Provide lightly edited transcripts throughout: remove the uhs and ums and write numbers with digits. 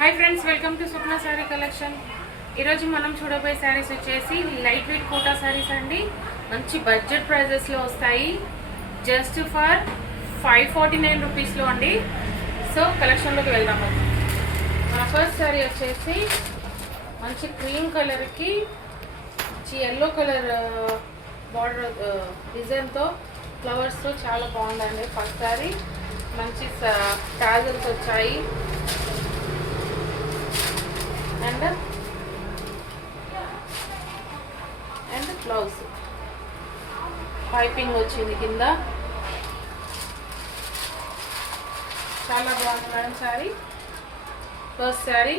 hi friends welcome to स्वप्न सारी collection మనం చూడబోయే సారీస్ వచ్చేసి లైట్ వెయిట్ కోటా సారీస్ అండి మంచి బడ్జెట్ ప్రైజెస్ లో వస్తాయి జస్ట్ ఫర్ 549 రూపీస్ లో అండి సో కలెక్షన్ లోకి వెళ్దాం మన ఫస్ట్ సారీ వచ్చేసి మంచి క్రీమ్ కలర్ కి yellow కలర్ బార్డర్ డిజైన్ తో ఫ్లవర్స్ తో చాలా బాగుందండి ఫస్ట్ సారీ మంచి టాజల్స్ వచ్చాయి అండ్ బ్లౌజ్ పైపింగ్ వచ్చింది కింద చాలా బాగుంది మేడం సారీ ఫస్ట్ సారీ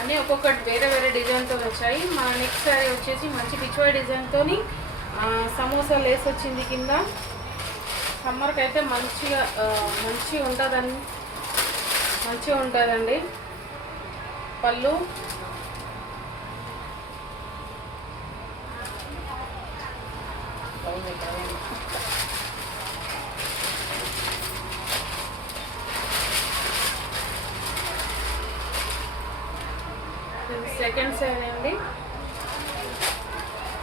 అన్నీ ఒక్కొక్కటి వేరే వేరే డిజైన్తో వచ్చాయి మా నెక్స్ట్ సారీ వచ్చేసి మంచి పిచ్వై డిజైన్తో సమోసా లేస్ వచ్చింది కింద సమ్మర్కి అయితే మంచిగా ఉంటుందండి పళ్ళు సెకండ్ సారీ అండి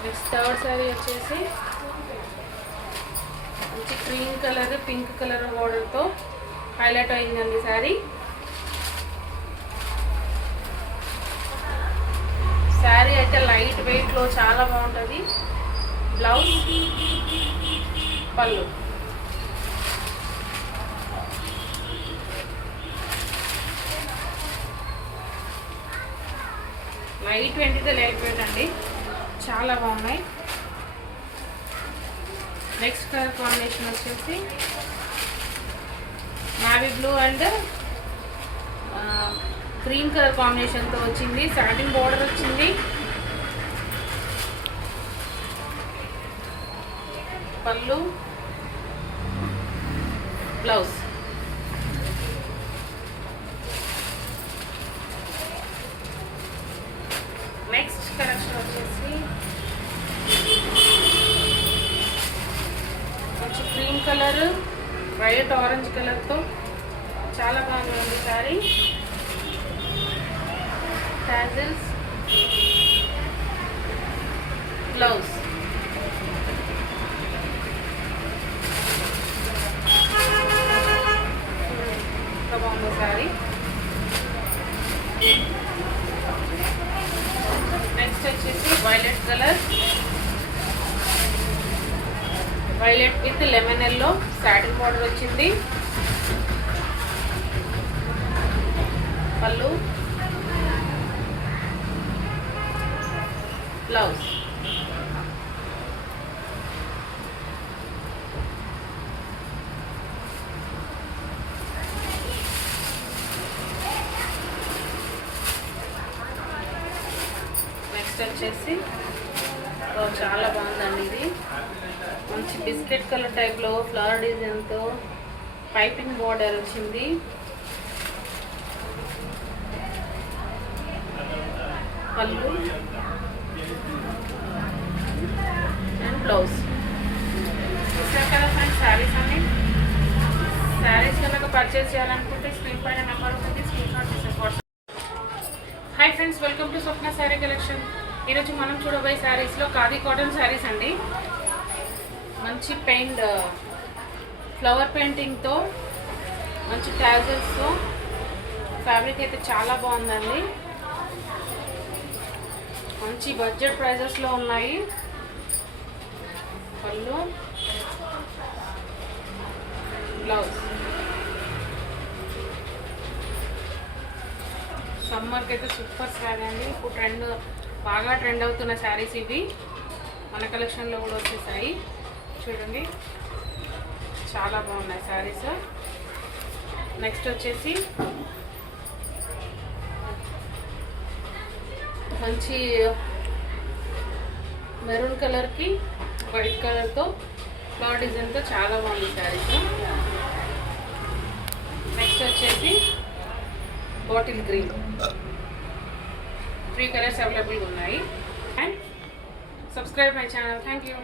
నెక్స్ట్ థర్డ్ సారీ వచ్చేసి మంచి క్రీమ్ కలర్ పింక్ కలర్ బోర్డర్తో హైలైట్ అయిందండి సారీ సారీ అయితే లైట్ వెయిట్లో చాలా బాగుంటుంది బ్లౌజ్ పళ్ళు లైట్ వెయిట్ అండి చాలా బాగున్నాయి నెక్స్ట్ కలర్ కాంబినేషన్ వచ్చేసి navy blue and green colour కాంబినేషన్తో వచ్చింది సాటిన్ బోర్డర్ వచ్చింది పళ్ళు బ్లౌజ్ నెక్స్ట్ కలెక్షన్ వచ్చేసి కొంచెం క్రీమ్ కలర్ వైట్ ఆరెంజ్ కలర్తో చాలా బాగా ఉంది సారీ tassels blouse బాగుంది సారీ నెక్స్ట్ వచ్చేసి violet colour violet with lemon yellow satin border వచ్చింది పళ్ళు బ్లౌజ్ నెక్స్ట్ వచ్చేసి చాలా బాగుందండి ఇది మంచి బిస్కెట్ కలర్ టైప్లో ఫ్లవర్ డిజైన్తో పైపింగ్ బోర్డర్ వచ్చింది పళ్ళు అండ్ బ్లౌజ్ చూసారు కదా ఫ్రెండ్స్ శారీస్ అన్ని శారీస్ కనుక పర్చేస్ చేయాలనుకుంటే స్క్రీన్ పైన నెంబర్ ఉంటుంది స్క్రీన్ షాట్ తీసుకోవచ్చు hi friends welcome to Swapna sari collection ఈరోజు మనం చూడబోయే శారీస్లో ఖాదీ కాటన్ శారీస్ అండి మంచి ఫ్లవర్ పెయింటింగ్తో మంచి టాజల్స్తో ఫ్యాబ్రిక్ అయితే చాలా బాగుందండి మంచి బడ్జెట్ ప్రైజెస్లో ఉన్నాయి పళ్ళు బ్లౌజ్ సమ్మర్కి అయితే సూపర్ శారీ అండి ఇప్పుడు బాగా ట్రెండ్ అవుతున్న శారీస్ ఇవి మన కలెక్షన్లో కూడా వచ్చేసాయి చూడండి చాలా బాగున్నాయి శారీస్ నెక్స్ట్ వచ్చేసి మంచి మెరూన్ కలర్కి వైట్ కలర్తో ఫ్లవర్ డిజైన్తో చాలా బాగుంది శారీస్ నెక్స్ట్ వచ్చేసి బాటిల్ గ్రీన్ 3 కలర్స్ అవైలబుల్గా ఉన్నాయి and subscribe my channel thank you